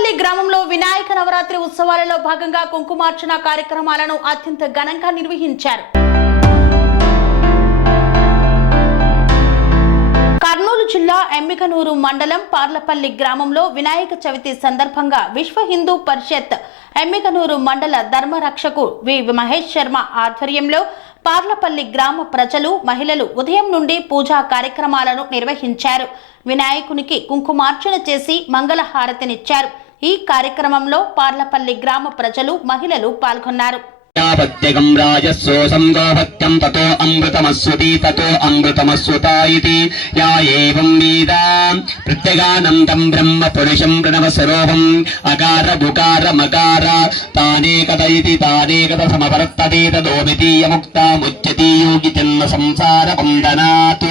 పార్లపల్లి గ్రామంలో వినాయక నవరాత్రి ఉత్సవాలలో భాగంగా కుంకుమార్చన కార్యక్రమాలను అత్యంత ఘనంగా నిర్వహించారు. కర్నూలు జిల్లా ఎమ్మికనూరు మండలం పార్లపల్లి గ్రామంలో వినాయక చవితి సందర్భంగా విశ్వ హిందూ పరిషత్ ఎమ్మికనూరు మండల ధర్మరక్షకు వి మహేష్ శర్మ ఆధ్వర్యంలో పార్లపల్లి గ్రామ ప్రజలు మహిళలు ఉదయం నుండి పూజా కార్యక్రమాలను నిర్వహించారు. వినాయకునికి కుంకుమార్చన చేసి మంగళహారతినిచ్చారు. ఈ కార్యక్రమంలో పార్లపల్లి గ్రామ ప్రజలు మహిళలు పాల్గొన్నారు. यावत्यगं राजस्वोऽसं गोभक्त्यं ततो अमृतमस्वति ततो अमृतमस्वता इति या एवं वेद प्रत्यगानन्दं ब्रह्म पुरुषं प्रणवस्वरूपम् अकार बुकार मकार तानेकत इति तानेकत समवर्तते तदोमितीयमुक्तामुच्यते योगि जन्म संसारबन्धनात्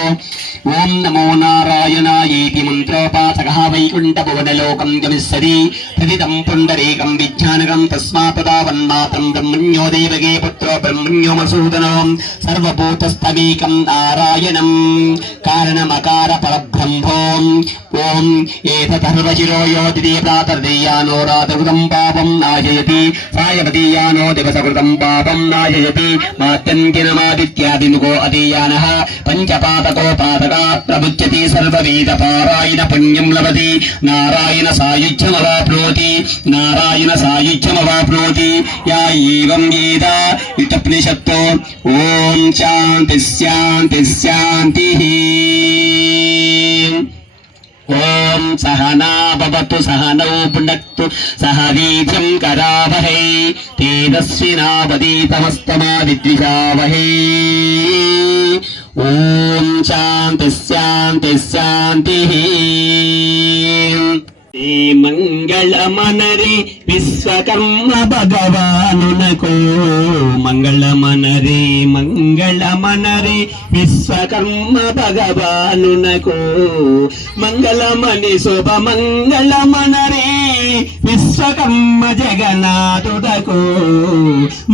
ओं नमो नारायणायेति मन्त्रोपासकः वैकुण्ठभुवनलोकं गमिष्यति प्रथितं पुण्डरीकं विज्ञानकं तस्मात् तदा वन्मातं ब्रह्मण्यो देवगे पुत्रो ब्रह्मण्यो मसूदनो सर्वभूतस्तमेकं नारायणं कारणमकार परब्रह्मो ओं एतदर्वशिरो योदिते प्रातर्देयानो रातकृतं पापं नाशयति सायवतीयानो दिवसकृतं पापं नाशयति मात्यन्तिनमादित्यादिमुखो अधीयानः पञ्चपादको पादकात् प्रमुच्यते सर्ववेदपारायण पुण्यं लभते नारायण सायुज्यमवाप्नोति नारायण सायुज्यमवाप्नोति या एवं वेद इत्युपनिषत्तो ओम शांति शांति शांतिः ओम सहना भवतु सहनौ पुनक्तु सह वीर्यं करावहै तेजस्विनावधीतमस्तमा विद्विषावहै ओम शांति शांति शांतिः मंगलमनरे विश्वकर्म भगवानुनको मंगलमनरे मंगलमनरे विश्वकर्म भगवानुनको मंगलमणि शुभ मंगलमनरे विश्वकर्म जगन्नाथुडको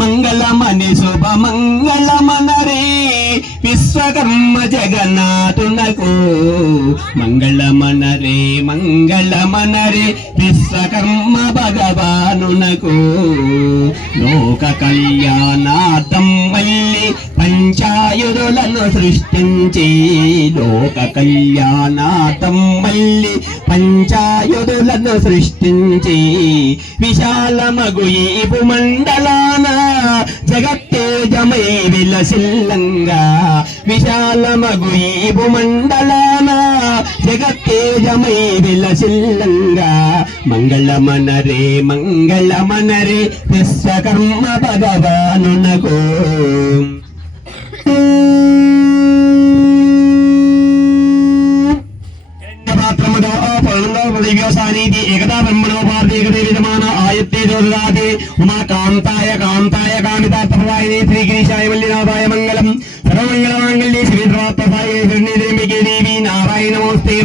मंगलमणि शुभ मंगलमनरे विश्वकर्म जगन्नाथुनको मंगलमनरे मंगलमनरे विश्वकर्म भगवानुनको लोक कल्याणार्थं मल्ली పంచాయుధులను సృష్టించి లోక కళ్యాణార్థం మల్లి పంచాయుధులను సృష్టించి విశాలమగు ఈ భూమండలాన జగత్తేజమై విలసిల్లంగా విశాలమగు ఈ భూమండలాన జగత్తేజమై విలసిల్లంగా మంగళమనరే మంగళమనరే విశ్వకర్మ భగవానునకు एकदा ब्रह्मणो पार्थिकते विद्यमान आयत्ते दोदाते उमा कांताय कांताय कामितार्थप्रदायिने श्रीगिरीशाय वल्लीनाथाय मंगलम सर्वमंगलमांगल्ये श्रीधर्मार्थसाये शरण्ये देवी नारायण नमोस्ते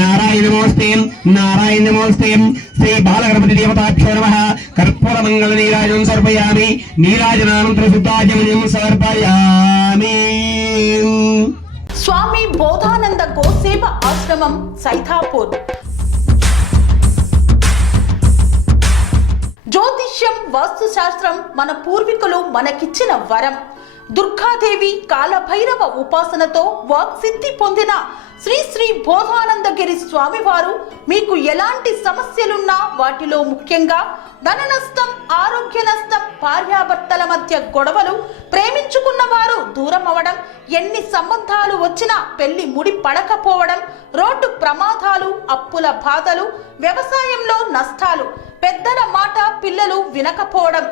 नारायण नमोस्ते नारायण नमोस्ते श्री बालगणपति देवताभ्यो नमः कर्पूर मंगल नीराजनं समर्पयामि नीराजनानंतर शुद्धाचमनीं समर्पयामि स्वामी बोधानंद गोसेव आश्रमं सैथापुर జ్యోతిష్యం వాస్తుశాస్త్రం మన పూర్వీకులు మనకిచ్చిన వరం. దుర్గాదేవి కాలభైరవ ఉపాసనతో వాక్సిద్ధి పొందిన శ్రీ శ్రీ బోధానందగిరి స్వామివారు మీకు ఎలాంటి సమస్యలున్నా వాటిలో ముఖ్యంగా ధన నష్టం, ఆరోగ్య నష్టం, భార్యాభర్తల మధ్య గొడవలు, ప్రేమించుకున్న వారు దూరం అవడం, ఎన్ని సంబంధాలు వచ్చినా పెళ్లి ముడి పడకపోవడం, రోడ్డు ప్రమాదాలు, అప్పుల బాధలు, వ్యవసాయంలో నష్టాలు, పెద్దల మాట పిల్లలు వినకపోవడం,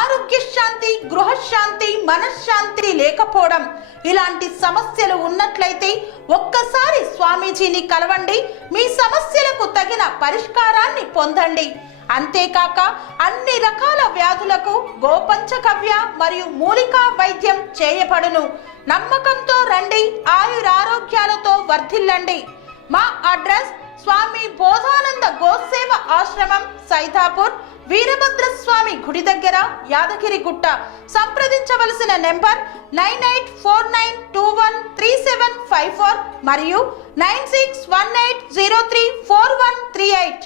ఆరోగ్య శాంతి, గృహశాంతి, మనశ్శాంతి లేకపోవడం, ఇలాంటి సమస్యలు ఉన్నట్లయితే ఒక్కసారి స్వామీజీని కలవండి. మీ సమస్యలకు తగిన పరిష్కారాన్ని పొందండి. అంతేకాక అన్ని రకాల వ్యాధులకు గోపంచకవ్య మరియు మూలికా వైద్యం చేయబడును. నమ్మకంతో రండి, ఆయురారోగ్యాలతో వర్ధిల్లండి. మా అడ్రస్ స్వామి బోధానంద గోసేవ ఆశ్రమం సైథాపూర్ వీరభద్ర స్వామి గుడి దగ్గర యాదగిరిగుట్ట. సంప్రదించవలసిన నెంబర్ 9849213754 మరియు 9618034138.